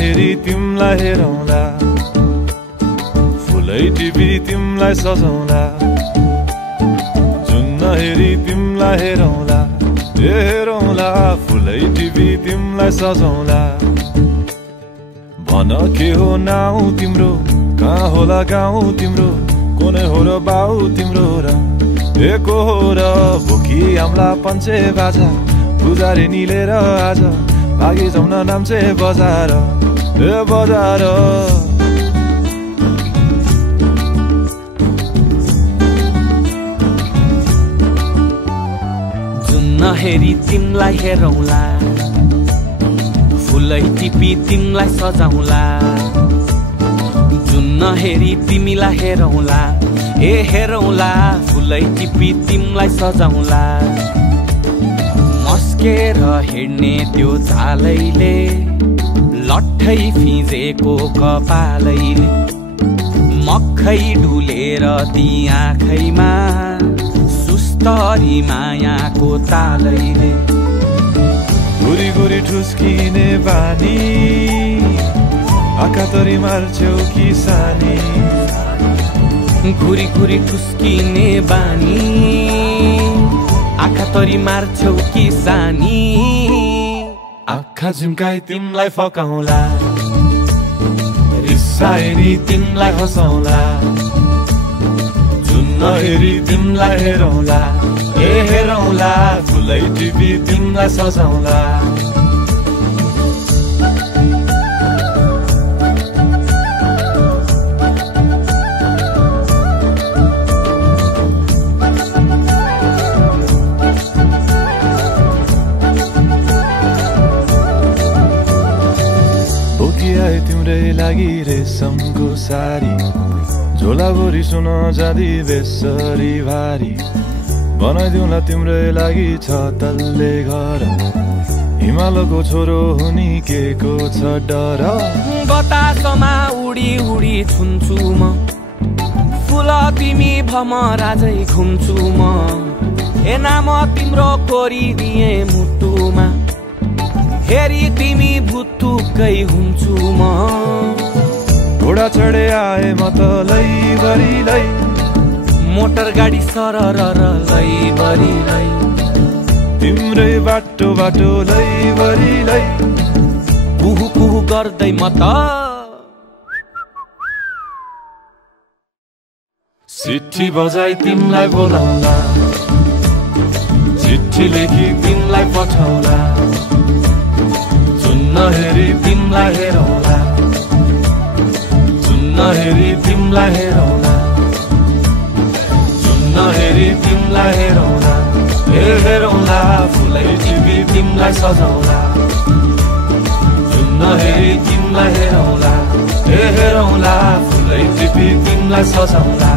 हेरी तिमलाई हेरौँला फुलै टिपी तिमलाई सजाउँला जुन हेरी तिमलाई हेरौँला हेरौँला फुलै टिपी तिमलाई सजाउँला भन के हो नाउ तिम्रो कहाँ होला गाउँ तिम्रो कुनै हो र बाउ तिम्रो र एको हो र भोकी आम्ला पञ्चे बाजा पुजारी निलेर आज भागी जाउन नाम्चे बजार बजार जुन हेरी तिमलाई हेरौँला फुलै टिपी तिमलाई सजाउँला जुन हेरी तिमीलाई हेरौँला हेरौँला फुलै टिपी तिमलाई सजाउँला मस्केर हिँड्ने त्यो चालैले लट्ठै फिजेको कपालैले मक्खै डुलेर ती आँखैमा सुस्तरी मायाको तालैले गुरी गुरी ठुस्किने बानी आँखातरी मार्छौ कि सानी घुरी घुरी ठुस्किने बानी आँखातरी मार्छौ कि सानी आँखा झुम्काई तिमलाई फकाउँला रिसाएरी तिमलाई हँसाउँला जुन हेरी तिमलाई हेरौँला हेरौँला फुलै टिपी तिमलाई सजाउँला तिम्रै लागि रेशमको सारी झोलाभरि सुन जाँदी बेसरी भारी बनाइदिउँला तिम्रै लागि छ तल्ले घर हिमालको छोरो हुनी के को छ डर बतासमा उडी उडी छुन्छु म फुल तिमी भमराजै घुम्छु म नाम तिम्रो कोरिदिए मुटुमा हेरी तिमी भुत्तुकै हुन्छु म घोडा चढे आए म त लैभरि लै मोटर गाडी सरर लैभरि लै तिम्रै बाटो बाटो लैभरि लै कुहु कुहु गर्दै म त चिट्ठी बजाई तिमलाई बोलाउँला चिट्ठी लेखी तिमलाई पठाउँला जुन हेरी तिमलाई हेरौँला जुन हेरी तिमलाई हेरौँला जुन हेरी तिमलाई हेरौँला हेरौँला फुलै टिपी तिमलाई सजाउँला जुन हेरी तिमलाई हेरौँला हेरौँला फुलै टिपी तिमलाई सजाउँला